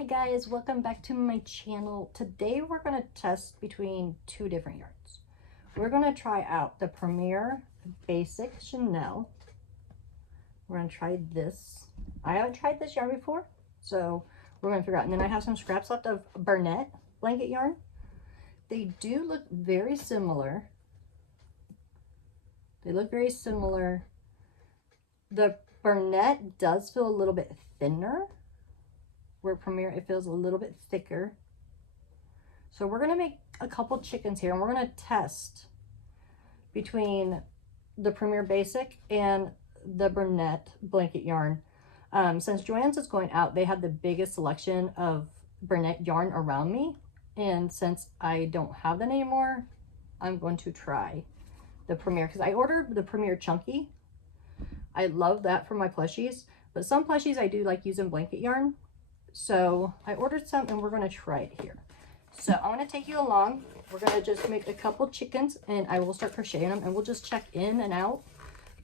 Hi guys, welcome back to my channel. Today we're going to test between two different yarns. We're going to try out the Premier Basic Chanel. We're going to try this. I haven't tried this yarn before, so we're going to figure out. And then I have some scraps left of Bernat blanket yarn. They do look very similar. They look very similar. The Bernat does feel a little bit thinner, where Premier it feels a little bit thicker. So we're gonna make a couple chickens here, and we're gonna test between the Premier Basic and the Bernat blanket yarn. Since Joann's is going out, they have the biggest selection of Bernat yarn around me, and since I don't have that anymore, I'm going to try the Premier because I ordered the Premier Chunky. I love that for my plushies, but some plushies I do like using blanket yarn. So I ordered some and we're going to try it here. So I'm going to take you along. We're going to just make a couple chickens and I will start crocheting them, and we'll just check in and out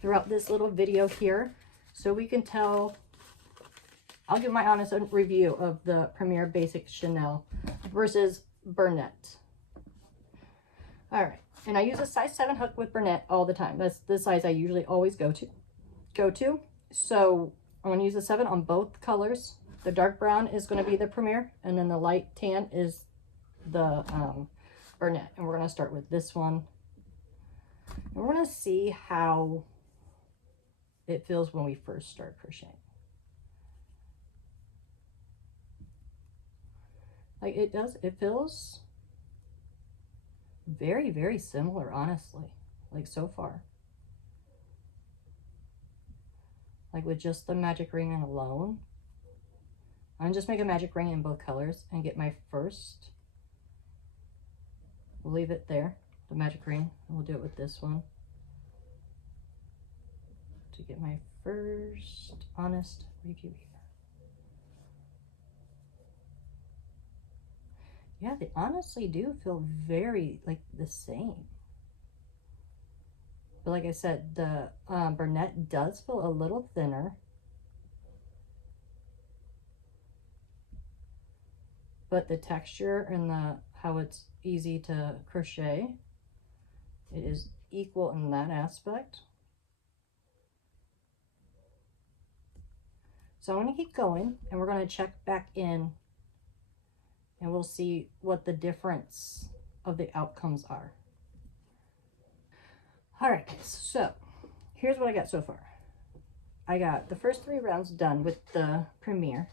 throughout this little video here so we can tell. I'll give my honest review of the Premier Basic Chanel versus Bernat. All right, and I use a size 7 hook with Bernat all the time. That's the size I usually always go to. So I'm going to use a 7 on both colors. The dark brown is going to be the Premier, and then the light tan is the Bernat. And we're going to start with this one. And we're going to see how it feels when we first start crocheting. Like it feels very, very similar, honestly, like so far. Like with just the magic ring in alone. I'm just make a magic ring in both colors and get my first. We'll leave it there, the magic ring, and we'll do it with this one to get my first honest review here. Yeah, they honestly do feel very like the same. But like I said, the Bernat does feel a little thinner. But the texture and how it's easy to crochet, it is equal in that aspect. So I'm going to keep going, and we're going to check back in, and we'll see what the difference of the outcomes are. All right, so here's what I got so far. I got the first 3 rounds done with the Premier.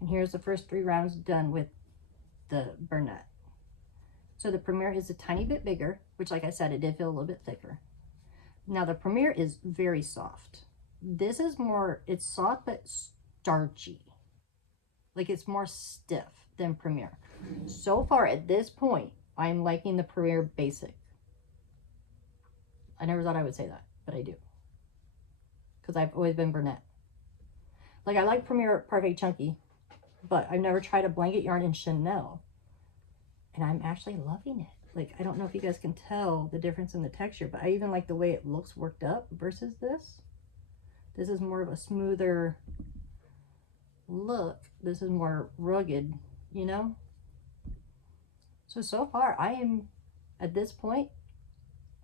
And here's the first 3 rounds done with the Bernat. So the Premier is a tiny bit bigger, which, like I said, it did feel a little bit thicker. Now the Premier is very soft. This is more, it's soft but starchy. Like it's more stiff than Premier. So far at this point, I'm liking the Premier Basic. I never thought I would say that, but I do. Because I've always been Bernat. Like I like Premier Parfait Chunky, but I've never tried a blanket yarn in Chanel, and I'm actually loving it. Like, I don't know if you guys can tell the difference in the texture, but I even like the way it looks worked up versus this. This is more of a smoother look. This is more rugged, you know? So far, I am, at this point,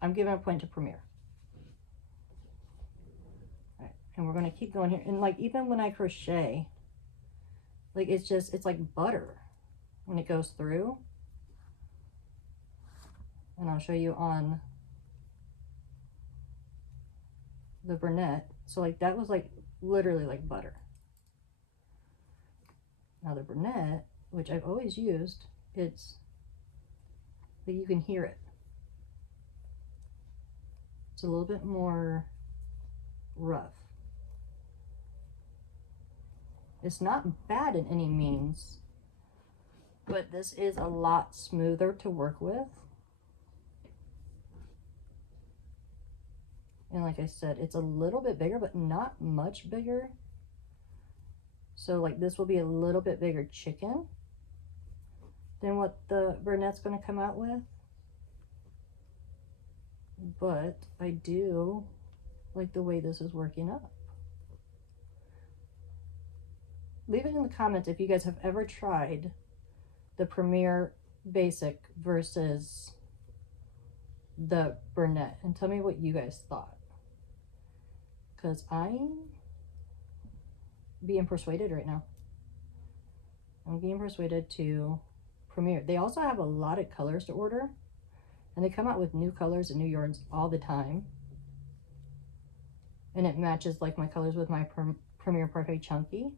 I'm giving a point to Premier. All right, and we're going to keep going here. And like, even when I crochet, like it's like butter when it goes through. And I'll show you on the Bernat. So like that was like literally like butter. Now the Bernat, which I've always used, it's like you can hear it. It's a little bit more rough. It's not bad in any means, but this is a lot smoother to work with. And like I said, it's a little bit bigger, but not much bigger. So like this will be a little bit bigger chicken than what the Bernat's going to come out with. But I do like the way this is working up. leave it in the comments if you guys have ever tried the Premier Basic versus the Bernat, and tell me what you guys thought, because I'm being persuaded right now. I'm being persuaded to Premier. They also have a lot of colors to order, and they come out with new colors and new yarns all the time, and it matches like my colors with my Premier Parfait Chunky.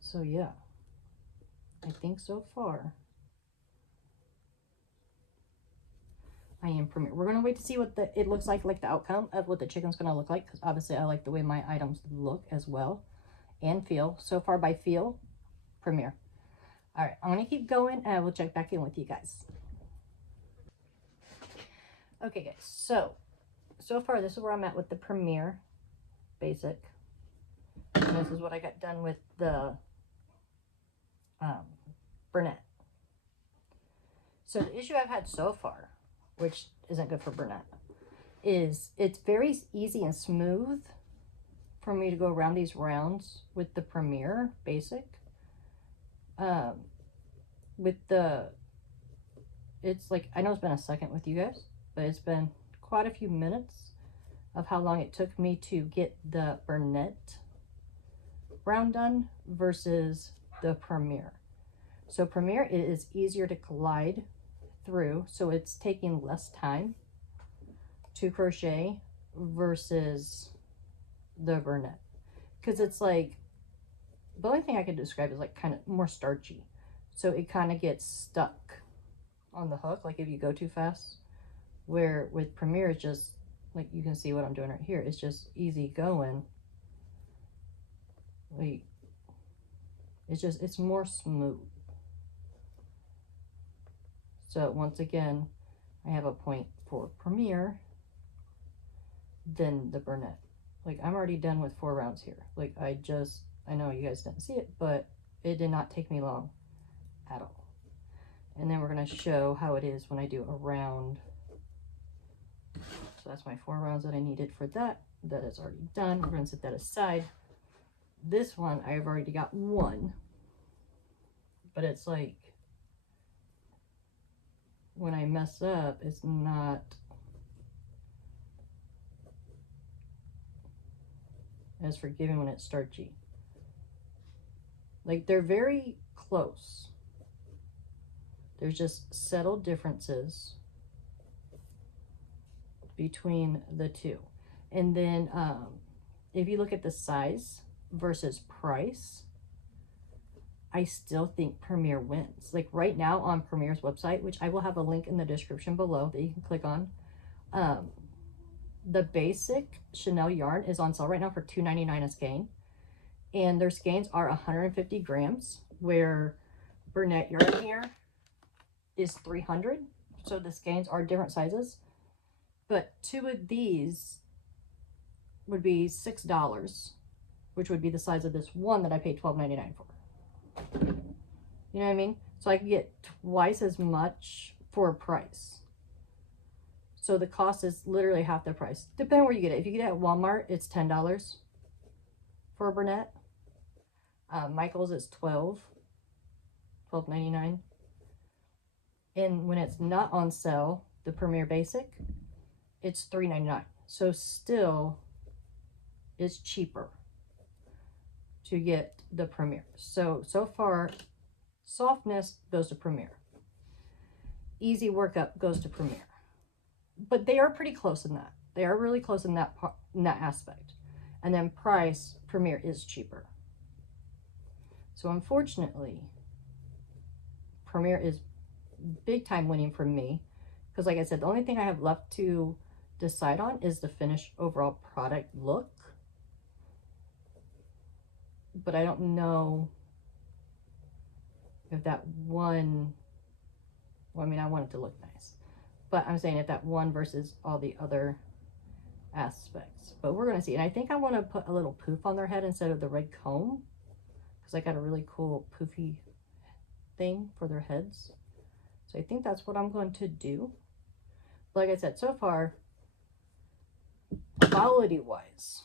So yeah, I think so far I am Premier. We're gonna wait to see what it looks like the outcome of what the chicken's gonna look like, because obviously I like the way my items look as well and feel. So far by feel, Premier. All right, I'm gonna keep going and we'll check back in with you guys. Okay guys, so far this is where I'm at with the Premier Basic, and this is what I got done with the Bernat. So the issue I've had so far, which isn't good for Bernat, is it's very easy and smooth for me to go around these rounds with the Premier Basic. It's like, I know it's been a second with you guys, but it's been quite a few minutes of how long it took me to get the Bernat round done versus the Premier. So Premier, it is easier to glide through, so it's taking less time to crochet versus the Bernat, because it's like, the only thing I could describe is like kind of more starchy, so it kind of gets stuck on the hook like if you go too fast, where with Premier it's just like, you can see what I'm doing right here, it's just easy going. Like, it's more smooth. So once again, I have a point for Premier than the Bernat. Like, I'm already done with 4 rounds here. Like, I know you guys didn't see it, but it did not take me long at all. And then we're going to show how it is when I do a round. So that's my 4 rounds that I needed for that. That is already done. We're going to set that aside. This one, I've already got 1. But it's like, when I mess up, it's not as forgiving when it's starchy. Like, they're very close. There's just subtle differences between the two. And then if you look at the size versus price, I still think Premier wins. Like right now on Premier's website, which I will have a link in the description below that you can click on, the basic Chanel yarn is on sale right now for $2.99 a skein, and their skeins are 150 grams, where Bernat yarn here is 300. So the skeins are different sizes, but 2 of these would be $6, which would be the size of this one that I paid $12.99 for. You know what I mean? So I could get twice as much for a price. So the cost is literally half the price, depending where you get it. If you get it at Walmart, it's $10 for a Bernat. Michael's is $12.99. And when it's not on sale, the Premier Basic, it's $3.99. So still, it's cheaper to get the Premier. So far, softness goes to Premier. Easy workup goes to Premier. But they are pretty close in that. They are really close in that part, in that aspect. And then price, Premier is cheaper. So unfortunately, Premier is big time winning for me, because like I said, the only thing I have left to decide on is the finished overall product look. But I don't know if that one, well, I mean, I want it to look nice, but I'm saying if that one versus all the other aspects. But we're going to see. And I think I want to put a little poof on their head instead of the red comb, because I got a really cool poofy thing for their heads. So I think that's what I'm going to do. Like I said, so far, quality wise,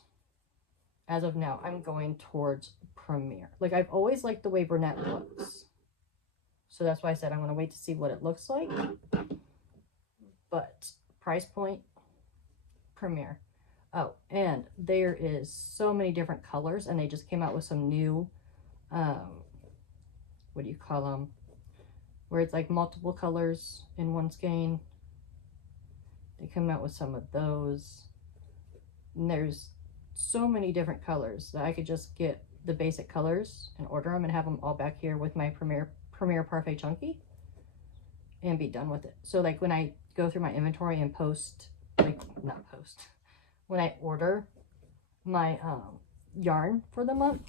as of now, I'm going towards Premier. Like, I've always liked the way Bernat looks. So that's why I said I want to wait to see what it looks like. But price point, Premier. Oh, and there is so many different colors, and they just came out with some new, what do you call them? Where it's like multiple colors in one skein. They come out with some of those. And there's so many different colors that I could just get the basic colors and order them and have them all back here with my Premier Parfait Chunky and be done with it. So like when I go through my inventory and post, like not post, when I order my yarn for the month,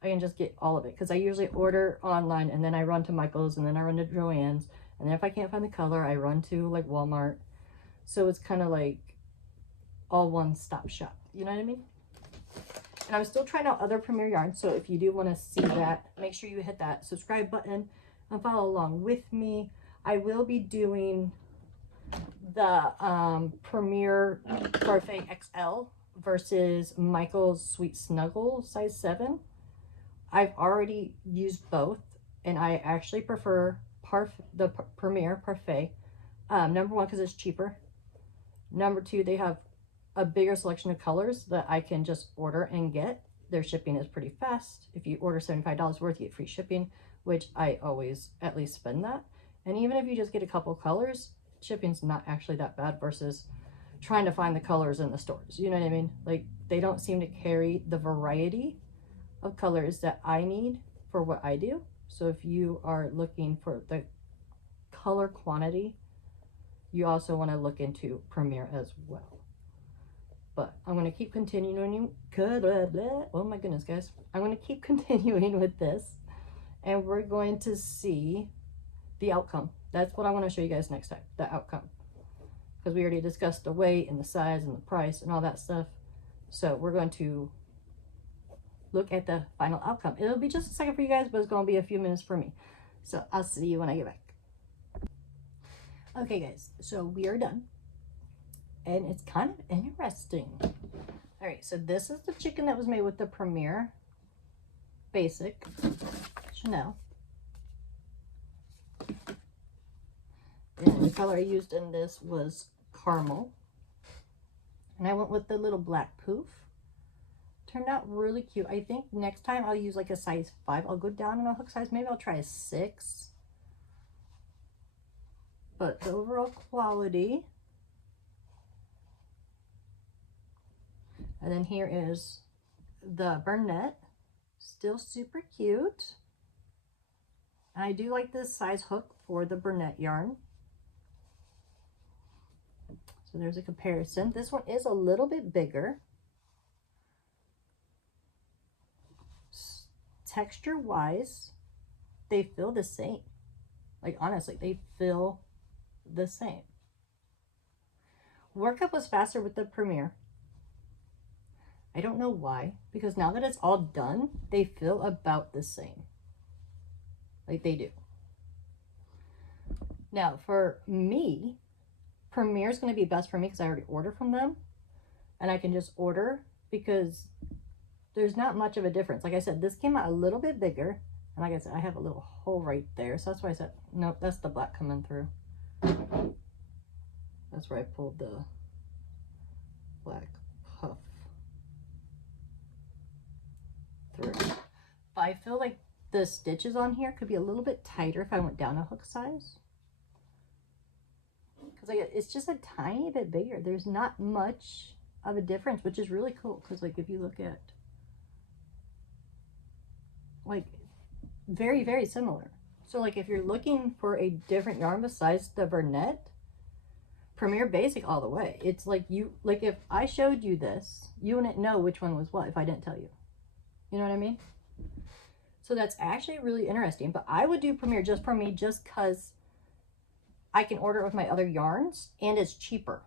I can just get all of it, because I usually order online and then I run to Michael's and then I run to Joann's, and then if I can't find the color I run to like Walmart. So it's kind of like all one-stop shop, you know what I mean? And I'm still trying out other Premier yarns, so if you do want to see that, make sure you hit that subscribe button and follow along with me. I will be doing the Premier Parfait XL versus Michael's Sweet Snuggle size 7. I've already used both, and I actually prefer the Premier Parfait. Number one, because it's cheaper. Number two, they have a bigger selection of colors that I can just order and get. Their shipping is pretty fast. If you order $75 worth, you get free shipping, which I always at least spend that. And even if you just get a couple colors, shipping's not actually that bad versus trying to find the colors in the stores. You know what I mean? Like, they don't seem to carry the variety of colors that I need for what I do. So if you are looking for the color quantity, you also want to look into Premier as well. But I'm going to keep continuing. Oh my goodness, guys. I'm going to keep continuing with this, and we're going to see the outcome. That's what I want to show you guys next time, the outcome. Because we already discussed the weight and the size and the price and all that stuff. So we're going to look at the final outcome. It'll be just a second for you guys, but it's going to be a few minutes for me. So I'll see you when I get back. Okay, guys. So we are done. And it's kind of interesting. All right, so this is the chicken that was made with the Premier Basic Chanel. And the color I used in this was caramel. And I went with the little black poof. Turned out really cute. I think next time I'll use like a size 5. I'll go down in a hook size. Maybe I'll try a 6. But the overall quality. And then here is the Bernat. Still super cute. I do like this size hook for the Bernat yarn. So there's a comparison. This one is a little bit bigger. Texture wise, they feel the same. Like, honestly, they feel the same. Workup was faster with the Premier. I don't know why, because now that it's all done, they feel about the same. Like they do. Now, for me, Premier is going to be best for me because I already ordered from them. And I can just order because there's not much of a difference. Like I said, this came out a little bit bigger. And like I said, I have a little hole right there. So that's why I said, nope, that's the black coming through. That's where I pulled the black puff through. But I feel like the stitches on here could be a little bit tighter if I went down a hook size. Because like, it's just a tiny bit bigger. There's not much of a difference, which is really cool. Because like if you look at, like, very, very similar. So like if you're looking for a different yarn besides the Bernat, Premier Basic all the way. It's like if I showed you this, you wouldn't know which one was what if I didn't tell you. You know what I mean? So that's actually really interesting. But I would do Premier just for me, just because I can order it with my other yarns and it's cheaper.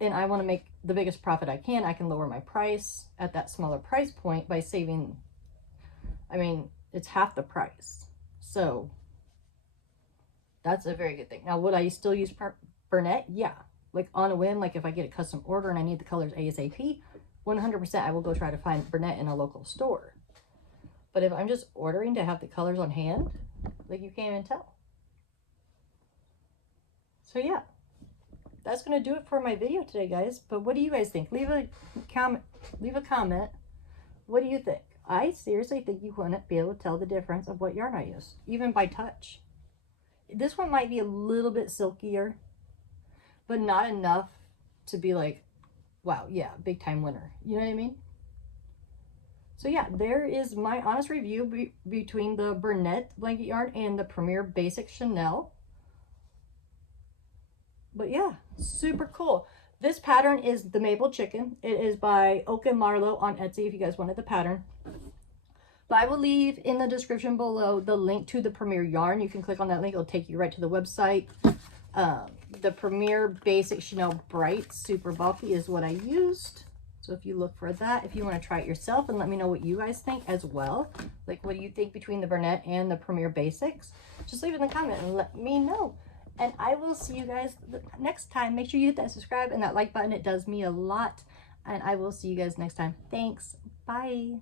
And I want to make the biggest profit I can. I can lower my price at that smaller price point by saving, I mean, it's half the price. So that's a very good thing. Now, would I still use Bernat? Yeah. Like on a whim, like if I get a custom order and I need the colors ASAP, 100% I will go try to find Bernat in a local store. But if I'm just ordering to have the colors on hand, like you can't even tell. So yeah, that's going to do it for my video today, guys. But what do you guys think? Leave a comment. What do you think? I seriously think you wouldn't be able to tell the difference of what yarn I use, even by touch. This one might be a little bit silkier, but not enough to be like, wow, yeah, big time winner. You know what I mean? So yeah, there is my honest review between the Bernat blanket yarn and the Premier Basic Chanel. But yeah, super cool. This pattern is the Maple Chicken. It is by Oak and Marlowe on Etsy if you guys wanted the pattern. But I will leave in the description below the link to the Premier yarn. You can click on that link. It'll take you right to the website. The Premier Basic Chanel Bright Super Bulky is what I used. So if you look for that, if you want to try it yourself, and let me know what you guys think as well. Like, what do you think between the Bernat and the Premier Basics? Just leave it in the comment and let me know. And I will see you guys next time. Make sure you hit that subscribe and that like button. It does me a lot. And I will see you guys next time. Thanks. Bye.